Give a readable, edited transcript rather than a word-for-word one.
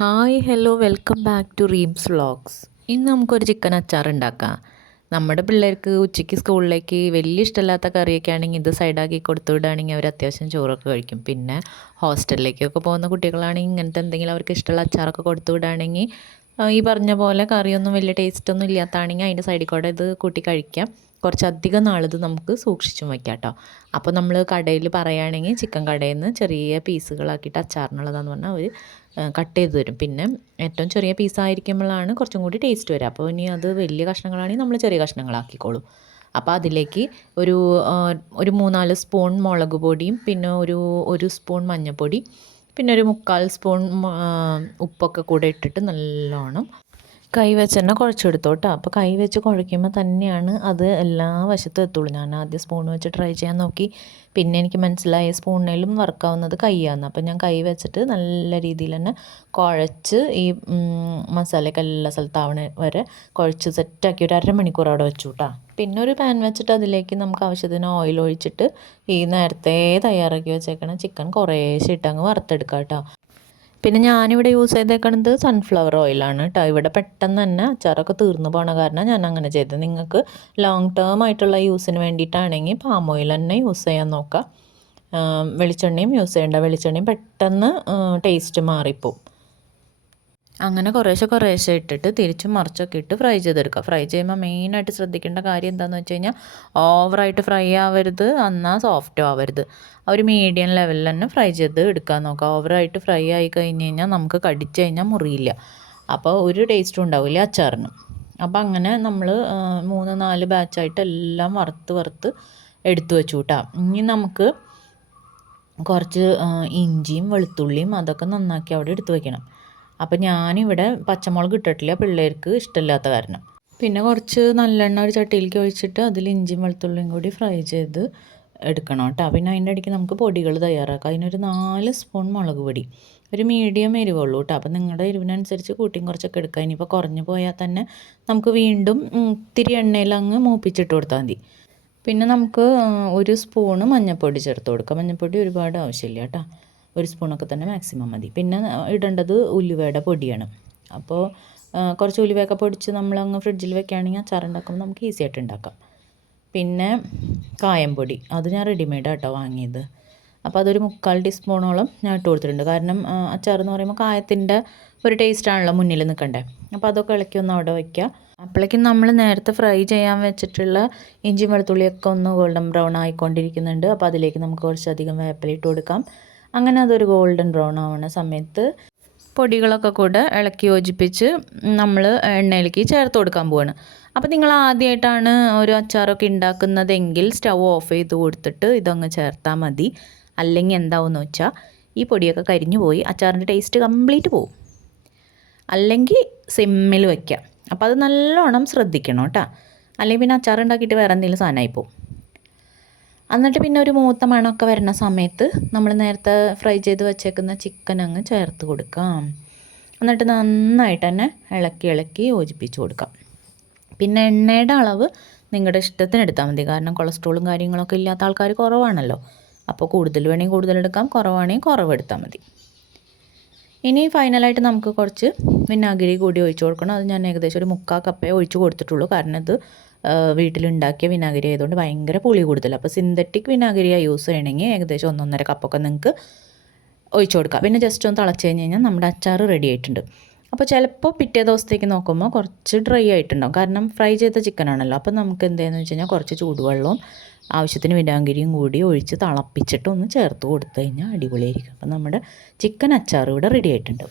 Hi hello welcome back to Reem's vlogs. ഇന്ന് നമുക്കൊരു chicken അച്ചാർ ഉണ്ടാക്കാം. നമ്മുടെ പിള്ളേർക്ക് ഉച്ചയ്ക്ക് സ്കൂളിലേക്ക് വലിയ ഇഷ്ടമില്ലാത്ത കറിയൊക്കെ ആണെങ്കിൽ ഇത് സൈഡാക്കി കൊടുത്തു വിടുകയാണെങ്കിൽ അവർ അത്യാവശ്യം ചോറൊക്കെ കഴിക്കും. പിന്നെ ഹോസ്റ്റലിലേക്കൊക്കെ പോകുന്ന കുട്ടികളാണെങ്കിൽ ഇങ്ങനത്തെ എന്തെങ്കിലും അവർക്ക് ഇഷ്ടമുള്ള അച്ചാറൊക്കെ കൊടുത്തു വിടുകയാണെങ്കിൽ ഈ പറഞ്ഞ പോലെ കറിയൊന്നും വലിയ ടേസ്റ്റൊന്നും ഇല്ലാത്താണെങ്കിൽ അതിൻ്റെ സൈഡിൽ കൂടെ ഇത് കൂട്ടി കഴിക്കാം. കുറച്ചധികം നാളിത് നമുക്ക് സൂക്ഷിച്ചും വയ്ക്കാം കേട്ടോ. അപ്പോൾ നമ്മൾ കടയിൽ പറയുകയാണെങ്കിൽ ചിക്കൻ കടയിൽ നിന്ന് ചെറിയ പീസുകളാക്കിയിട്ട് അച്ചാറിനുള്ളതാന്ന് പറഞ്ഞാൽ അവർ കട്ട് ചെയ്ത് തരും. പിന്നെ ഏറ്റവും ചെറിയ പീസായിരിക്കുമ്പോഴാണ് കുറച്ചും കൂടി ടേസ്റ്റ് വരിക. അപ്പോൾ ഇനി അത് വലിയ കഷ്ണങ്ങളാണെങ്കിൽ നമ്മൾ ചെറിയ കഷ്ണങ്ങളാക്കിക്കോളും. അപ്പോൾ അതിലേക്ക് ഒരു 3-4 സ്പൂൺ മുളക് പൊടിയും പിന്നെ ഒരു സ്പൂൺ മഞ്ഞൾപ്പൊടി പിന്നെ ഒരു 3/4 സ്പൂൺ ഉപ്പൊക്കെ കൂടെ ഇട്ടിട്ട് നല്ലോണം കൈ വെച്ച് തന്നെ കുഴച്ചെടുത്തോട്ടോ. അപ്പോൾ കൈ വെച്ച് കുഴയ്ക്കുമ്പോൾ തന്നെയാണ് അത് എല്ലാ വശത്തും എത്തുള്ളൂ. ഞാൻ ആദ്യം സ്പൂൺ വെച്ച് ട്രൈ ചെയ്യാൻ നോക്കി. പിന്നെ എനിക്ക് മനസ്സിലായി സ്പൂണിലും വർക്കാവുന്നത് കൈയാണ്. അപ്പോൾ ഞാൻ കൈ വെച്ചിട്ട് നല്ല രീതിയിൽ തന്നെ കുഴച്ച് ഈ മസാലയൊക്കെ എല്ലാ സ്ഥലത്താവണ വരെ കുഴച്ച് സെറ്റാക്കി ഒരു അരമണിക്കൂർ അവിടെ വെച്ചു കേട്ടോ. പിന്നെ ഒരു പാൻ വെച്ചിട്ട് അതിലേക്ക് നമുക്ക് ആവശ്യത്തിന് ഓയിൽ ഒഴിച്ചിട്ട് ഈ നേരത്തെ തയ്യാറാക്കി വെച്ചേക്കണ ചിക്കൻ കുറേശ്ശെ ഇട്ടങ്ങ് വറുത്തെടുക്കാം കേട്ടോ. പിന്നെ ഞാനിവിടെ യൂസ് ചെയ്തേക്കണത് സൺഫ്ലവർ ഓയിലാണ് കേട്ടോ. ഇവിടെ പെട്ടെന്ന് തന്നെ അച്ചാറൊക്കെ തീർന്നു പോകണ കാരണം ഞാൻ അങ്ങനെ ചെയ്തത്. നിങ്ങൾക്ക് ലോങ് ടേം ആയിട്ടുള്ള യൂസിന് വേണ്ടിയിട്ടാണെങ്കിൽ പാം ഓയിൽ തന്നെ യൂസ് ചെയ്യാൻ നോക്കാം. വെളിച്ചെണ്ണയും യൂസ് ചെയ്യേണ്ട. വെളിച്ചെണ്ണയും പെട്ടെന്ന് ടേസ്റ്റ് മാറിപ്പോവും. അങ്ങനെ കുറേശ്ശെ ഇട്ടിട്ട് തിരിച്ചും മറിച്ചൊക്കെ ഇട്ട് ഫ്രൈ ചെയ്തെടുക്കുക. ഫ്രൈ ചെയ്യുമ്പോൾ മെയിനായിട്ട് ശ്രദ്ധിക്കേണ്ട കാര്യം എന്താണെന്ന് വെച്ച് കഴിഞ്ഞാൽ ഓവറായിട്ട് ഫ്രൈ ആവരുത്, എന്നാൽ സോഫ്റ്റും ആവരുത്. ഒരു മീഡിയം ലെവലിൽ തന്നെ ഫ്രൈ ചെയ്ത് എടുക്കാൻ നോക്കുക. ഓവറായിട്ട് ഫ്രൈ ആയി കഴിഞ്ഞ് കഴിഞ്ഞാൽ നമുക്ക് കടിച്ച് കഴിഞ്ഞാൽ മുറിയില്ല. അപ്പോൾ ഒരു ടേസ്റ്റും ഉണ്ടാവില്ല അച്ചാറിന്. അപ്പോൾ അങ്ങനെ നമ്മൾ 3-4 ബാച്ചായിട്ട് എല്ലാം വറുത്ത് എടുത്തു വെച്ചു കേട്ടോ. ഇനി നമുക്ക് കുറച്ച് ഇഞ്ചിയും വെളുത്തുള്ളിയും അതൊക്കെ നന്നാക്കി അവിടെ എടുത്ത് വയ്ക്കണം. അപ്പം ഞാനിവിടെ പച്ചമുളക് ഇട്ടിട്ടില്ല, പിള്ളേർക്ക് ഇഷ്ടമില്ലാത്ത കാരണം. പിന്നെ കുറച്ച് നല്ലെണ്ണ ഒരു ചട്ടിയിലേക്ക് ഒഴിച്ചിട്ട് അതിൽ ഇഞ്ചിയും വെളുത്തുള്ളിയും കൂടി ഫ്രൈ ചെയ്ത് എടുക്കണം കേട്ടോ. പിന്നെ അതിൻ്റെ ഇടയ്ക്ക് നമുക്ക് പൊടികൾ തയ്യാറാക്കാം. അതിനൊരു 4 സ്പൂൺ മുളക് പൊടി, ഒരു മീഡിയം എരിവുള്ളൂ കേട്ടോ. അപ്പം നിങ്ങളുടെ എരിവിനനുസരിച്ച് കൂട്ടിയും കുറച്ചൊക്കെ എടുക്കാം. ഇനിയിപ്പോൾ കുറഞ്ഞു പോയാൽ തന്നെ നമുക്ക് വീണ്ടും ഇത്തിരി എണ്ണയിൽ അങ്ങ് മൂപ്പിച്ചിട്ട് കൊടുത്താൽ മതി. പിന്നെ നമുക്ക് ഒരു സ്പൂണ് മഞ്ഞൾപ്പൊടി ചേർത്ത് കൊടുക്കാം. മഞ്ഞൾപ്പൊടി ഒരുപാട് ആവശ്യമില്ല കേട്ടോ, ഒരു സ്പൂണൊക്കെ തന്നെ മാക്സിമം മതി. പിന്നെ ഇടേണ്ടത് ഉലുവയുടെ പൊടിയാണ്. അപ്പോൾ കുറച്ച് ഉലുവയൊക്കെ പൊടിച്ച് നമ്മളങ്ങ് ഫ്രിഡ്ജിൽ വെക്കുകയാണെങ്കിൽ അച്ചാറുണ്ടാക്കുമ്പോൾ നമുക്ക് ഈസി ആയിട്ട് ഉണ്ടാക്കാം. പിന്നെ കായംപൊടി, അത് ഞാൻ റെഡിമെയ്ഡാണ് കേട്ടോ വാങ്ങിയത്. അപ്പോൾ അതൊരു 3/4 ടീസ്പൂണോളം ഞാൻ ഇട്ട് കൊടുത്തിട്ടുണ്ട്. കാരണം അച്ചാർ എന്ന് പറയുമ്പോൾ കായത്തിൻ്റെ ഒരു ടേസ്റ്റാണല്ലോ മുന്നിൽ നിൽക്കണ്ടേ. അപ്പോൾ അതൊക്കെ ഇളക്കി ഒന്ന് അവിടെ വയ്ക്കുക. അപ്പോഴേക്കും നമ്മൾ നേരത്തെ ഫ്രൈ ചെയ്യാൻ വെച്ചിട്ടുള്ള ഇഞ്ചി വെളുത്തുള്ളിയൊക്കെ ഒന്ന് ഗോൾഡൻ ബ്രൗൺ ആയിക്കൊണ്ടിരിക്കുന്നുണ്ട്. അപ്പോൾ അതിലേക്ക് നമുക്ക് കുറച്ചധികം വേപ്പില ഇട്ട് കൊടുക്കാം. അങ്ങനെ അതൊരു ഗോൾഡൻ ബ്രൗൺ ആവുന്ന സമയത്ത് പൊടികളൊക്കെ കൂടെ ഇളക്കി യോജിപ്പിച്ച് നമ്മൾ എണ്ണയിലേക്ക് ചേർത്ത് കൊടുക്കാൻ പോവാണ്. അപ്പോൾ നിങ്ങൾ ആദ്യമായിട്ടാണ് ഒരു അച്ചാറൊക്കെ ഉണ്ടാക്കുന്നതെങ്കിൽ സ്റ്റൗ ഓഫ് ചെയ്ത് കൊടുത്തിട്ട് ഇതങ്ങ് ചേർത്താൽ മതി. അല്ലെങ്കിൽ എന്താവുമെന്ന് വെച്ചാൽ ഈ പൊടിയൊക്കെ കരിഞ്ഞു പോയി അച്ചാറിൻ്റെ ടേസ്റ്റ് കംപ്ലീറ്റ് പോവും. അല്ലെങ്കിൽ സിമ്മിൽ വയ്ക്കാം. അപ്പോൾ അത് നല്ലോണം ശ്രദ്ധിക്കണം കേട്ടോ. അല്ലെങ്കിൽ പിന്നെ അച്ചാർ ഉണ്ടാക്കിയിട്ട് വേറെ എന്തെങ്കിലും സാധനമായി പോവും. എന്നിട്ട് പിന്നെ ഒരു മൂത്ത മണമൊക്കെ വരുന്ന സമയത്ത് നമ്മൾ നേരത്തെ ഫ്രൈ ചെയ്ത് വെച്ചേക്കുന്ന ചിക്കൻ അങ്ങ് ചേർത്ത് കൊടുക്കാം. എന്നിട്ട് നന്നായിട്ട് തന്നെ ഇളക്കി യോജിപ്പിച്ച് കൊടുക്കാം. പിന്നെ എണ്ണയുടെ അളവ് നിങ്ങളുടെ ഇഷ്ടത്തിന് എടുത്താൽ മതി. കാരണം കൊളസ്ട്രോളും കാര്യങ്ങളൊക്കെ ഇല്ലാത്ത ആൾക്കാർ കുറവാണല്ലോ. അപ്പോൾ കൂടുതൽ വേണമെങ്കിൽ കൂടുതലെടുക്കാം, കുറവാണെങ്കിൽ കുറവെടുത്താൽ മതി. ഇനി ഫൈനലായിട്ട് നമുക്ക് കുറച്ച് വിനാഗിരി കൂടി ഒഴിച്ച് കൊടുക്കണം. അത് ഞാൻ ഏകദേശം ഒരു 3/4 കപ്പേ ഒഴിച്ച് കൊടുത്തിട്ടുള്ളൂ. കാരണം ഇത് വീട്ടിലുണ്ടാക്കിയ വിനാഗിരി ആയതുകൊണ്ട് ഭയങ്കര പുളി കൂടുതൽ. അപ്പോൾ സിന്തറ്റിക് വിനാഗിരിയാണ് യൂസ് ചെയ്യണമെങ്കിൽ ഏകദേശം 1-1.5 കപ്പൊക്കെ നിങ്ങൾക്ക് ഒഴിച്ച് കൊടുക്കാം. പിന്നെ ജസ്റ്റ് ഒന്ന് തിളച്ച് കഴിഞ്ഞ് കഴിഞ്ഞാൽ നമ്മുടെ അച്ചാർ റെഡി ആയിട്ടുണ്ട്. അപ്പോൾ ചിലപ്പോൾ പിറ്റേ ദിവസത്തേക്ക് നോക്കുമ്പോൾ കുറച്ച് ഡ്രൈ ആയിട്ടുണ്ടാവും. കാരണം ഫ്രൈ ചെയ്ത ചിക്കനാണല്ലോ. അപ്പോൾ നമുക്ക് എന്താണെന്ന് വെച്ച് കഴിഞ്ഞാൽ കുറച്ച് ചൂടുവെള്ളവും ആവശ്യത്തിന് വിനാഗിരിയും കൂടി ഒഴിച്ച് തിളപ്പിച്ചിട്ട് ഒന്ന് ചേർത്ത് കൊടുത്തു കഴിഞ്ഞാൽ അടിപൊളിയായിരിക്കും. അപ്പോൾ നമ്മുടെ ചിക്കൻ അച്ചാർ ഇവിടെ റെഡി ആയിട്ടുണ്ട്.